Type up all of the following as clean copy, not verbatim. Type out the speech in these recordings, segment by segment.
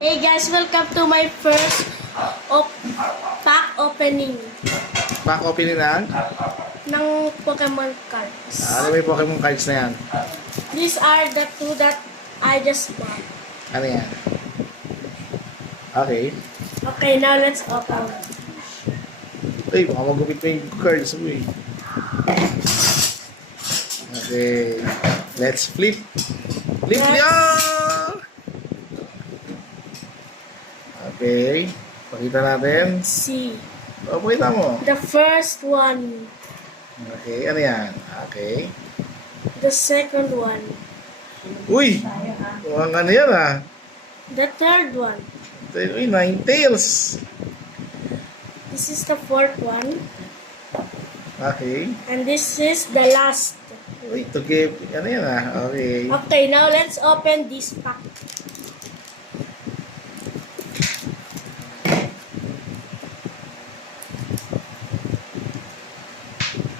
Hey guys, welcome to my first pack opening Pack opening na? ng Pokemon cards. Ano may Pokemon cards na yan? These are the two that I just bought. Ano yan? Okay. Okay, now let's open. Uy, baka magupit mo yung cards mo eh. Okay. Let's flip. Flip Let's- yan! Okay. Pakita natin. See. O, pakita mo. The first one. Okay, ano yan? Okay. The second one. Uy! Mukhang ano yan ah. The third one. Uy, Ninetales. This is the fourth one. Okay. And this is the last. Uy, to give. Ano yan ah. Okay. Okay, now let's open this pack.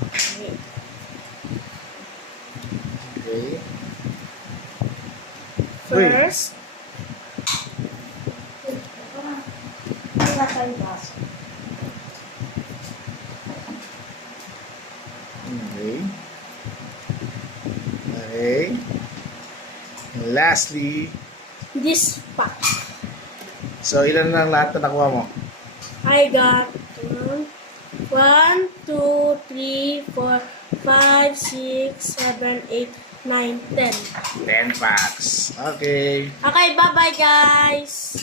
Okay. Okay. Uy. First, Okay. Okay. And lastly, this pack. so ilan na ang lahat na nakuha mo? I got 1, 2, 3, 4, 5, 6, 7, 8, 9, 10. 10 packs. Okay. Okay, bye-bye guys!